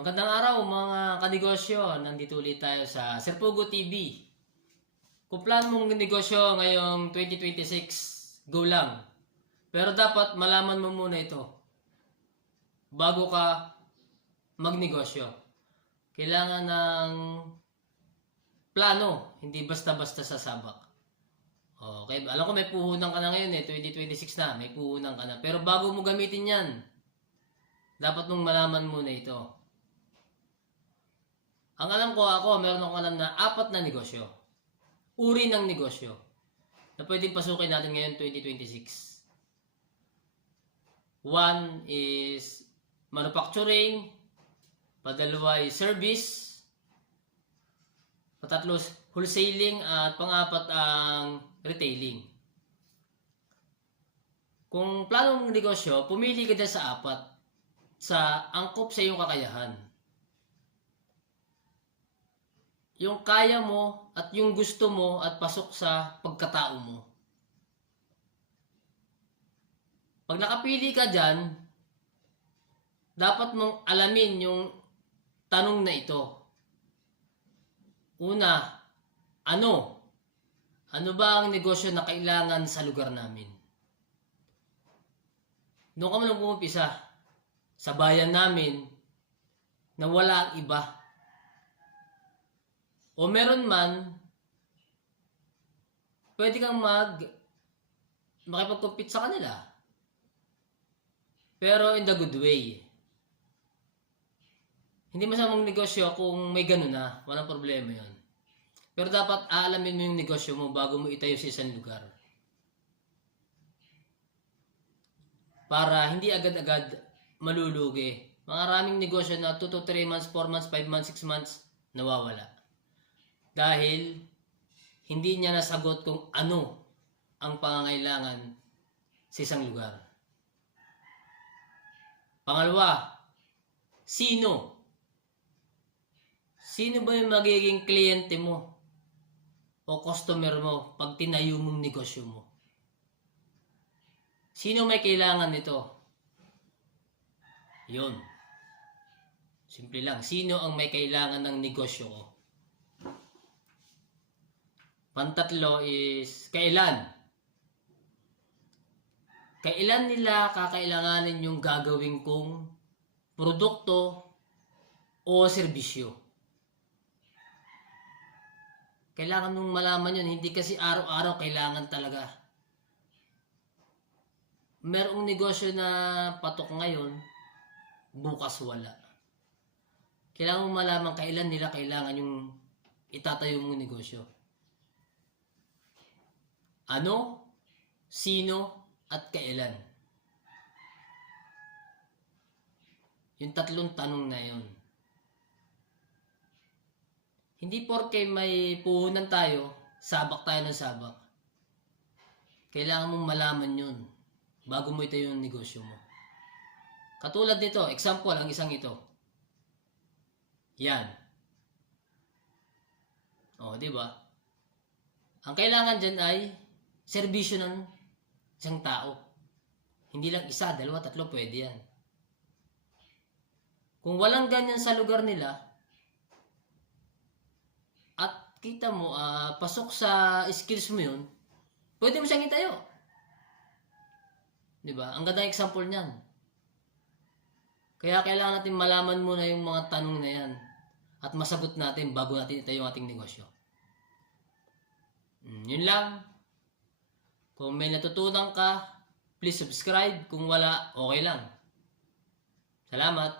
Magandang araw mga kanegosyo. Nandito ulit tayo sa Sir Pogo TV. Kung plano mong negosyo ngayong 2026, go lang. Pero dapat malaman mo muna ito bago ka magnegosyo. Kailangan ng plano, hindi basta-basta sasabak. Okay, alam ko may puhunan ka na ngayon 2026 na, may puhunan ka na. Pero bago mo gamitin yan, dapat mong malaman muna ito. Ang alam ko meron akong alam na 4 na negosyo. Uri ng negosyo na pwedeng pasukin natin ngayon 2026. One is manufacturing, padalawa is service, patatlo wholesaling, at pang-apat ang retailing. Kung plano mong negosyo, pumili ka dyan sa 4 sa angkop sa iyong kakayahan. Yung kaya mo at yung gusto mo at pasok sa pagkatao mo. Pag nakapili ka dyan, dapat mong alamin yung tanong na ito. Una, ano? Ano ba ang negosyo na kailangan sa lugar namin? Doon ka mo lang pumipisa sa bayan namin na wala ang iba. O meron man, pwede kang makipag-compete sa kanila. Pero in the good way. Hindi masamang negosyo kung may ganun na. Walang problema yon. Pero dapat aalamin mo yung negosyo mo bago mo itayo sa isang lugar. Para hindi agad-agad malulugi. Maraming negosyo na 2 to 3 months, 4 months, 5 months, 6 months, nawawala. Dahil hindi niya nasagot kung ano ang pangangailangan sa isang lugar. Pangalawa, sino? Sino ba yung magiging kliyente mo o customer mo pag tinayo mong negosyo mo? Sino may kailangan nito? Yun. Simple lang. Sino ang may kailangan ng negosyo ko? Pantatlo is kailan? Kailan nila kakailanganin yung gagawin kong produkto o serbisyo? Kailangan mong malaman yun. Hindi kasi araw-araw kailangan talaga. Merong negosyo na patok ngayon, bukas wala. Kailangan mong malaman kailan nila kailangan yung itatayo mong negosyo. Ano, sino, at kailan? Yung 3 tanong na yun. Hindi porke may puhunan tayo, sabak tayo ng sabak. Kailangan mong malaman yun bago mo itayo yung negosyo mo. Katulad nito, example, ang isang ito. Yan. O, di ba? Ang kailangan dyan ay serbisyo ng isang tao. Hindi lang 1, 2, 3, pwede yan. Kung walang ganyan sa lugar nila, at kita mo, pasok sa skills mo yun, pwede mo siyang itayo. Diba? Ang ganda example niyan. Kaya kailangan natin malaman muna yung mga tanong na yan at masagot natin bago natin itayo yung ating negosyo. Yun lang. Kung may natutunan ka, please subscribe. Kung wala, okay lang. Salamat.